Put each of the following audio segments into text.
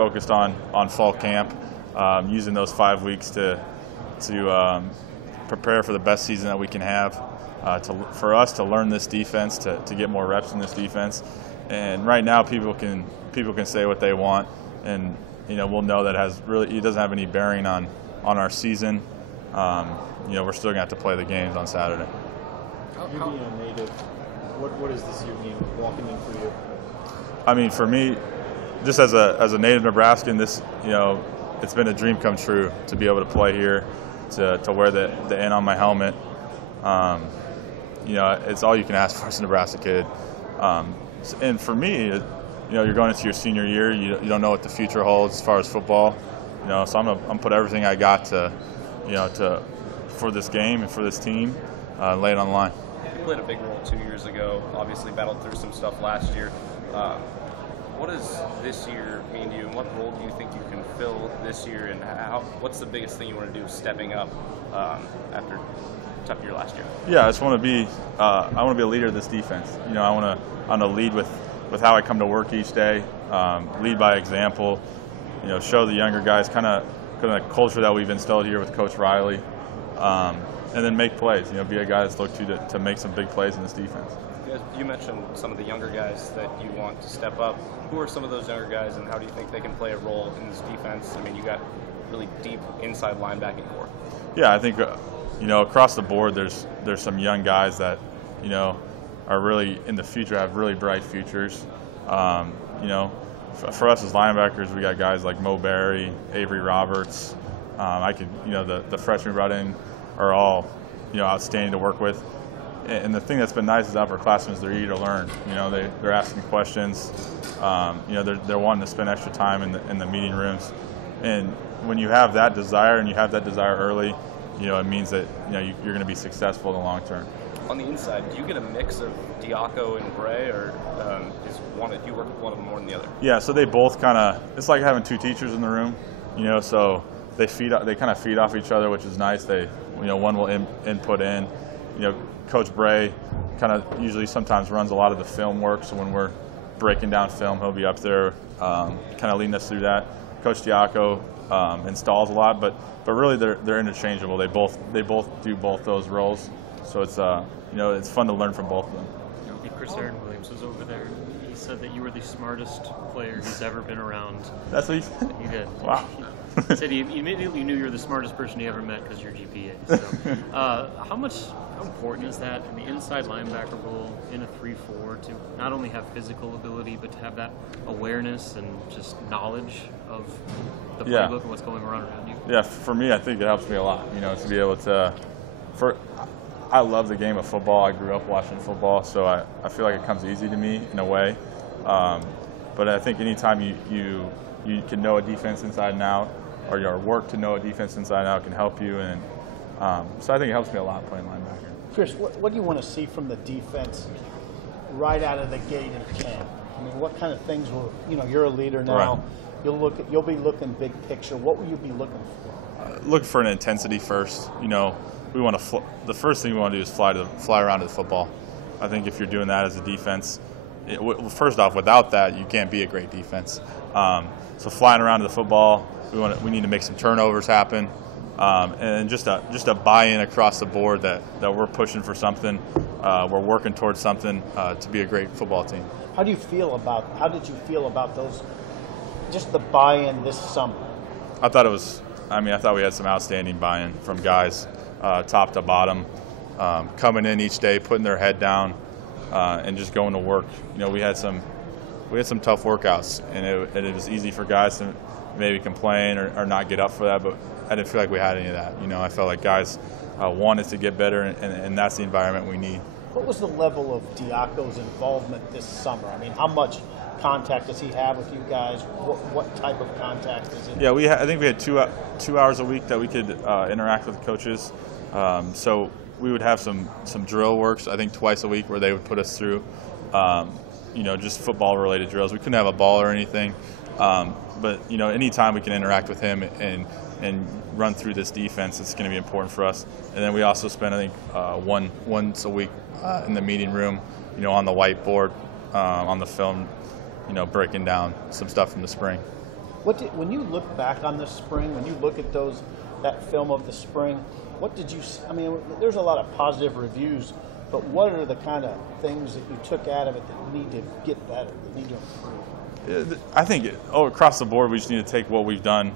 focused on fall camp, using those 5 weeks to prepare for the best season that we can have, for us to learn this defense, to get more reps in this defense. And right now, people can say what they want, and we'll know that it doesn't have any bearing on our season. We're still gonna have to play the games on Saturday. You being a native, what does this year mean walking in for you? I mean, for me, just as a native Nebraskan, this it's been a dream come true to be able to play here, to wear the N on my helmet. It's all you can ask for as a Nebraska kid. And for me, you're going into your senior year. You don't know what the future holds as far as football. So I'm gonna put everything I got for this game and for this team, lay it on the line. You played a big role 2 years ago. Obviously, battled through some stuff last year. What does this year mean to you, and what role do you think you can fill this year, and what's the biggest thing you want to do stepping up after a tough year last year? Yeah, I just want to be a leader of this defense. I want to lead with how I come to work each day, lead by example. Show the younger guys kind of the culture that we've instilled here with Coach Riley, and then make plays. Be a guy that's looked to make some big plays in this defense. You mentioned some of the younger guys that you want to step up. Who are some of those younger guys, and how do you think they can play a role in this defense? I mean, you got really deep inside linebacking core. Yeah, I think across the board, there's some young guys that are really in the future, have really bright futures. For us as linebackers, we got guys like Mo Berry, Avery Roberts. The freshmen we brought in are all outstanding to work with. And the thing that's been nice is upperclassmen is they're eager to learn. They're asking questions. They're wanting to spend extra time in the meeting rooms. And when you have that desire, and you have that desire early, it means that you're going to be successful in the long term. On the inside, do you get a mix of Diaco and Bray, or do you work with one of them more than the other? Yeah, so they both it's like having two teachers in the room. So they kind of feed off each other, which is nice. One will input in. Coach Bray usually sometimes runs a lot of the film work, so when we're breaking down film, he'll be up there leading us through that. Coach Diaco installs a lot, but really they're interchangeable. They both do both those roles, so it's fun to learn from both of them. Chris Williams was over there. He said that you were the smartest player he's ever been around. That's what he said? He did. Wow. He said he immediately knew you were the smartest person he ever met because of your GPA. So, how important is that in the inside linebacker role in a 3-4 to not only have physical ability but to have that awareness and just knowledge of the playbook and what's going on around you? Yeah, for me, I think it helps me a lot. To be able to. I love the game of football. I grew up watching football, so I feel like it comes easy to me in a way. But I think anytime you can know a defense inside and out, or your work to know a defense inside and out can help you. And so I think it helps me a lot playing linebacker. Chris, what do you want to see from the defense right out of the gate in camp? I mean, what kind of things will you're a leader now. Right. You'll be looking big picture. What will you be looking for? Look for an intensity first. We want to. The first thing we want to do is fly around to the football. I think if you're doing that as a defense, first off, without that, you can't be a great defense. So flying around to the football, we need to make some turnovers happen, and just a buy-in across the board that we're pushing for something, we're working towards something to be a great football team. How did you feel about those? Just the buy-in this summer. I thought we had some outstanding buy-in from guys, top to bottom, coming in each day, putting their head down, and just going to work. We had some tough workouts, and it was easy for guys to maybe complain or not get up for that, but I didn't feel like we had any of that. I felt like guys wanted to get better, and that's the environment we need. What was the level of Diaco's involvement this summer? I mean, how much contact does he have with you guys? What type of contact is it? Yeah, I think we had 2 hours a week that we could interact with coaches. So we would have some drill works, I think twice a week, where they would put us through, just football-related drills. We couldn't have a ball or anything, but anytime we can interact with him and run through this defense, it's going to be important for us. And then we also spend, I think, once a week in the meeting room, on the whiteboard, on the film, breaking down some stuff from the spring. When you look back on the spring, when you look at that film of the spring, what did you? I mean, there's a lot of positive reviews, but what are the kind of things that you took out of it that need to get better, that need to improve? I think across the board, we just need to take what we've done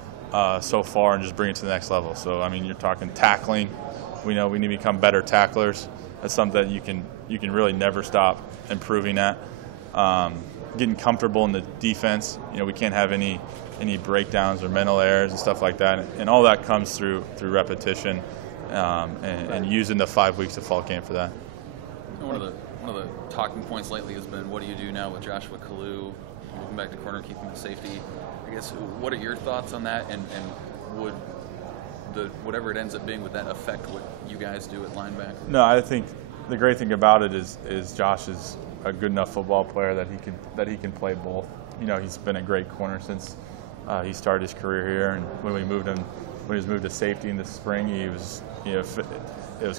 so far and just bring it to the next level. So, I mean, you're talking tackling. We know we need to become better tacklers. That's something that you can really never stop improving at. Getting comfortable in the defense. We can't have any breakdowns or mental errors and stuff like that. And all that comes through repetition and using the 5 weeks of fall camp for that. One of the talking points lately has been, what do you do now with Joshua Kalu moving back to corner, keeping the safety? I guess, what are your thoughts on that, and would whatever it ends up being, would that affect what you guys do at linebacker? No, I think the great thing about it is Josh is a good enough football player that he can play both. He's been a great corner since he started his career here, and when he was moved to safety in the spring, it was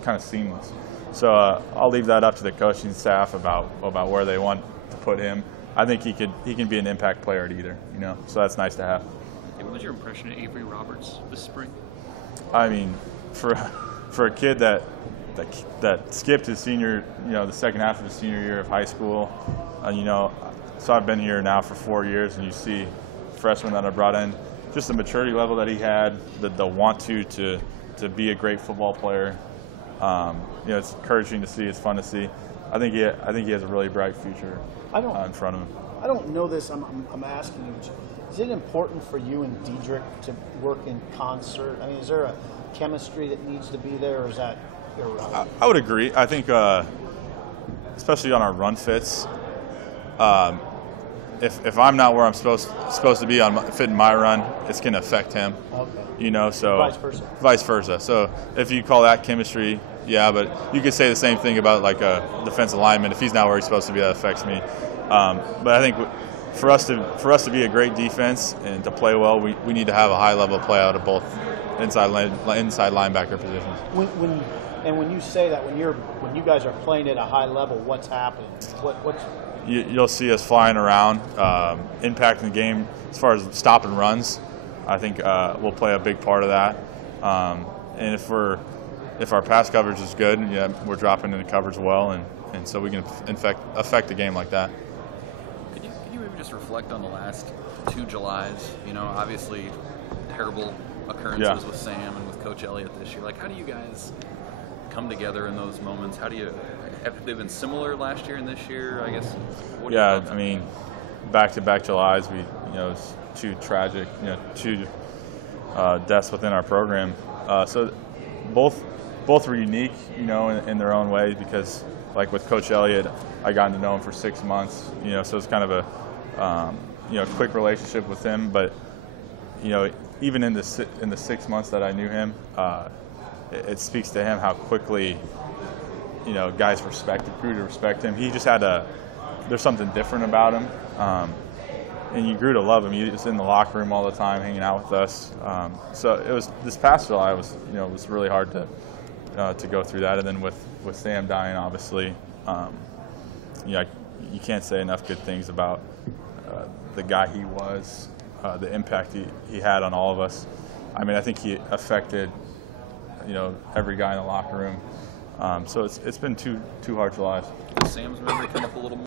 kind of seamless. So I'll leave that up to the coaching staff about where they want to put him. I think he can be an impact player at either. So that's nice to have. Hey, what was your impression of Avery Roberts this spring? I mean, for a kid that skipped his senior, the second half of his senior year of high school, so I've been here now for 4 years, and you see freshmen that I brought in, just the maturity level that he had, the want to be a great football player. It's encouraging to see. It's fun to see. I think he has a really bright future in front of him. I don't know this. I'm asking you. Is it important for you and Diedrich to work in concert? I mean, is there a chemistry that needs to be there, or is that irrelevant? I would agree. I think, especially on our run fits, if I'm not where I'm supposed to be on fitting my run, it's going to affect him. Okay. So vice versa. So if you call that chemistry, yeah, but you could say the same thing about like a defensive lineman. If he's not where he's supposed to be, that affects me. But I think for us to be a great defense and to play well, we need to have a high level of play out of both inside linebacker positions. When you say that, when you guys are playing at a high level, what's happening? You'll see us flying around, impacting the game as far as stopping runs. I think we'll play a big part of that. And if our pass coverage is good, we're dropping into coverage well, and so we can affect the game like that. Could you maybe just reflect on the last 2 Julys? Obviously terrible occurrences with Sam and with Coach Elliott this year. Like, how do you guys come together in those moments? Have they been similar last year and this year, I guess? I mean, back-to-back Julys, it was 2 tragic, 2 deaths within our program. So both were unique, in their own way, because like with Coach Elliott, I got to know him for 6 months, so it's kind of a quick relationship with him. But even in the 6 months that I knew him, it speaks to him how quickly guys grew to respect him. He just there's something different about him, and you grew to love him. He was in the locker room all the time, hanging out with us. So it was this past July was was really hard to go through that, and then with Sam dying, obviously, you can't say enough good things about the guy he was, the impact he had on all of us. I mean, I think he affected every guy in the locker room. So it's been two hard Julys. Sam's memory come up a little more.